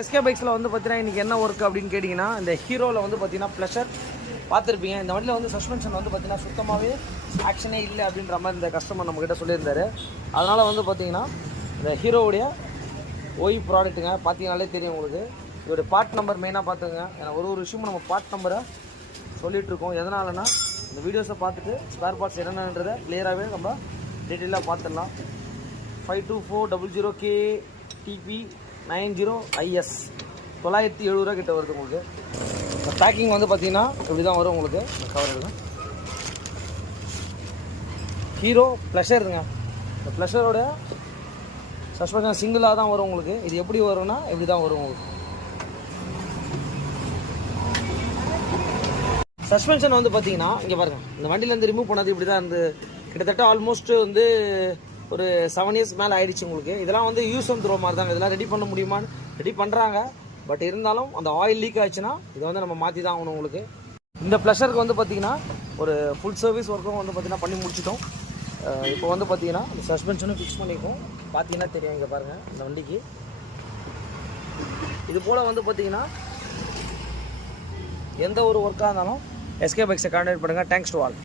SK பைக்ஸில் வந்து பார்த்தீங்கன்னா இன்றைக்கி என்ன ஒர்க் அப்படின்னு கேட்டிங்கன்னா இந்த ஹீரோவில் வந்து பார்த்தீங்கன்னா ப்ளஷர் பார்த்துருப்பீங்க. இந்த வண்டியில் வந்து சஸ்பென்ஷன் வந்து பார்த்தீங்கன்னா சுத்தமாகவே ஆக்ஷனே இல்லை அப்படின்ற மாதிரி இந்த கஸ்டமர் நம்மக்கிட்ட சொல்லியிருந்தார். அதனால் வந்து பார்த்தீங்கன்னா இந்த ஹீரோவுடைய ஓய் ப்ராடக்ட்டுங்க பார்த்தீங்கனாலே தெரியும் உங்களுக்கு. இதோடைய பார்ட் நம்பர் மெயினாக பார்த்துங்க. ஏன்னா ஒரு விஷயமும் நம்ம பார்ட் நம்பரை சொல்லிகிட்ருக்கோம். எதனாலனா இந்த வீடியோஸை பார்த்துட்டு ஸ்பேர் பார்ட்ஸ் என்னென்னன்றதை கிளியராகவே நம்ம டீட்டெயிலாக பார்த்துடலாம். 52400 KTP 90IS 970 ரூபா கிட்ட வருது உங்களுக்கு. இந்த பேக்கிங் வந்து பார்த்தீங்கன்னா இப்படி தான் வரும் உங்களுக்கு. கவர் தான் ஹீரோ ப்ளஷருங்க. இந்த ப்ளஷரோட சஸ்பென்ஷன் சிங்கிளாக தான் வரும் உங்களுக்கு. இது எப்படி வரும்னா இப்படி தான் வரும் உங்களுக்கு. சஸ்பென்ஷன் வந்து பார்த்தீங்கன்னா இங்கே பாருங்கள், இந்த வண்டியிலேருந்து ரிமூவ் பண்ணது இப்படி தான் இருந்து கிட்டத்தட்ட ஆல்மோஸ்ட் வந்து ஒரு 7 இயர்ஸ் மேலே ஆயிடுச்சு உங்களுக்கு. இதெல்லாம் வந்து யூஸ் அண்ட் த்ரோ மாதிரி தாங்க. இதெல்லாம் ரெடி பண்ண முடியுமான்னு ரெடி பண்ணுறாங்க. பட் இருந்தாலும் அந்த ஆயில் லீக் ஆச்சுன்னா இதை வந்து நம்ம மாற்றி தான் ஆகணும் உங்களுக்கு. இந்த ப்ளஷருக்கு வந்து பார்த்திங்கன்னா ஒரு ஃபுல் சர்வீஸ் ஒர்க்கும் வந்து பார்த்திங்கன்னா பண்ணி முடிச்சிட்டோம். இப்போ வந்து பார்த்திங்கன்னா இந்த சஸ்பென்ஷனும் ஃபிக்ஸ் பண்ணிக்கும். பார்த்தீங்கன்னா தெரியும் இங்கே பாருங்கள் இந்த வண்டிக்கு. இது போல் வந்து பார்த்திங்கன்னா எந்த ஒரு ஒர்க்காக இருந்தாலும் எஸ்கே பைக்ஸை கான்டாக்ட் பண்ணுங்கள். Thanks to all.